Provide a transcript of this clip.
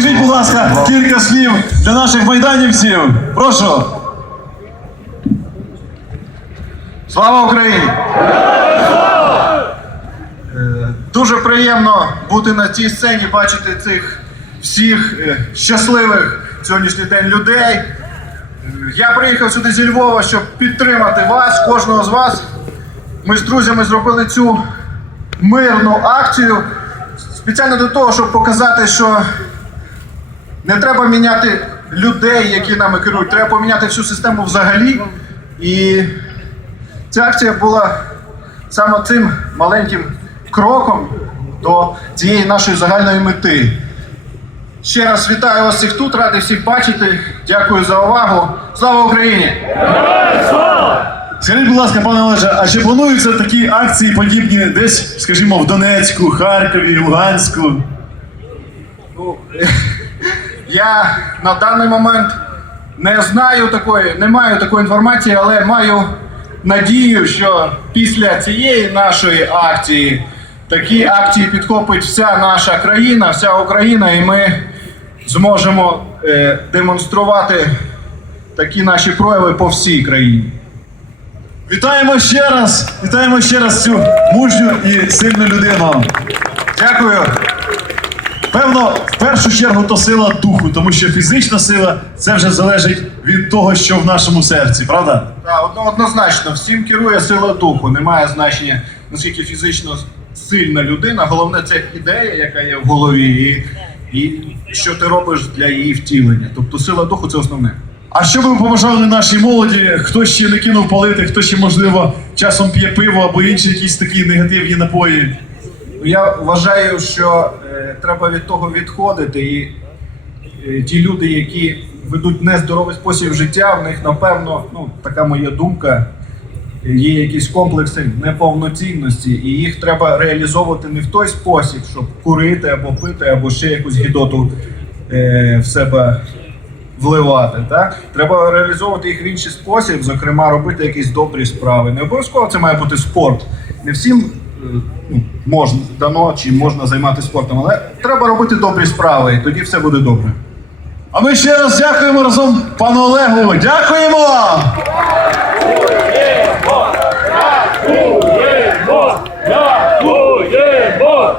скажіть, будь ласка, кілька слів для наших майданівців. Прошу. Слава Україні! Е, Дуже приємно бути на цій сцені, бачити цих всіх е, щасливих сьогоднішній день людей. Е, Я приїхав сюди зі Львова, щоб підтримати вас, кожного з вас. Ми з друзями зробили цю мирну акцію спеціально для того, щоб показати, що не треба міняти людей, які нами керують, треба поміняти всю систему взагалі. І Ця акція була саме цим маленьким кроком до цієї нашої загальної мети. Ще раз вітаю вас всіх тут, радий всіх бачити. Дякую за увагу. Слава Україні! Скажіть, будь ласка, пане Олеже, а чи плануються такі акції подібні десь, скажімо, в Донецьку, Харкові, Луганську? Ну, я на даний момент не знаю такої, не маю такої інформації, але маю надію, що після цієї нашої акції такі акції підхопить вся наша країна, вся Україна, і ми зможемо е, демонструвати такі наші прояви по всій країні. Вітаємо ще раз! Вітаємо ще раз цю мужню і сильну людину. Дякую. Певно, в першу чергу то сила духу, тому що фізична сила це вже залежить від того, що в нашому серці, правда? Так, одно- однозначно, всім керує сила духу. Немає значення, наскільки фізично сильна людина. Головне це ідея, яка є в голові, і, і що ти робиш для її втілення. Тобто сила духу це основне. А що би ви побажали нашій молоді? Хто ще не кинув палити, хто ще, можливо, часом п'є пиво або інші якісь такі негативні напої? Я вважаю, що е, треба від того відходити. І е, ті люди, які ведуть нездоровий спосіб життя, в них, напевно, ну, така моя думка, є якісь комплекси неповноцінності, і їх треба реалізовувати не в той спосіб, щоб курити або пити, або ще якусь гідоту е, в себе вливати. Так? Треба реалізовувати їх в інший спосіб, зокрема, робити якісь добрі справи. Не обов'язково це має бути спорт. Не всім Е, можна дано чи можна займатися спортом. Але треба робити добрі справи, і тоді все буде добре. А ми ще раз дякуємо разом пану Олегову. Дякуємо! Дякуємо! Дякуємо! Дякуємо!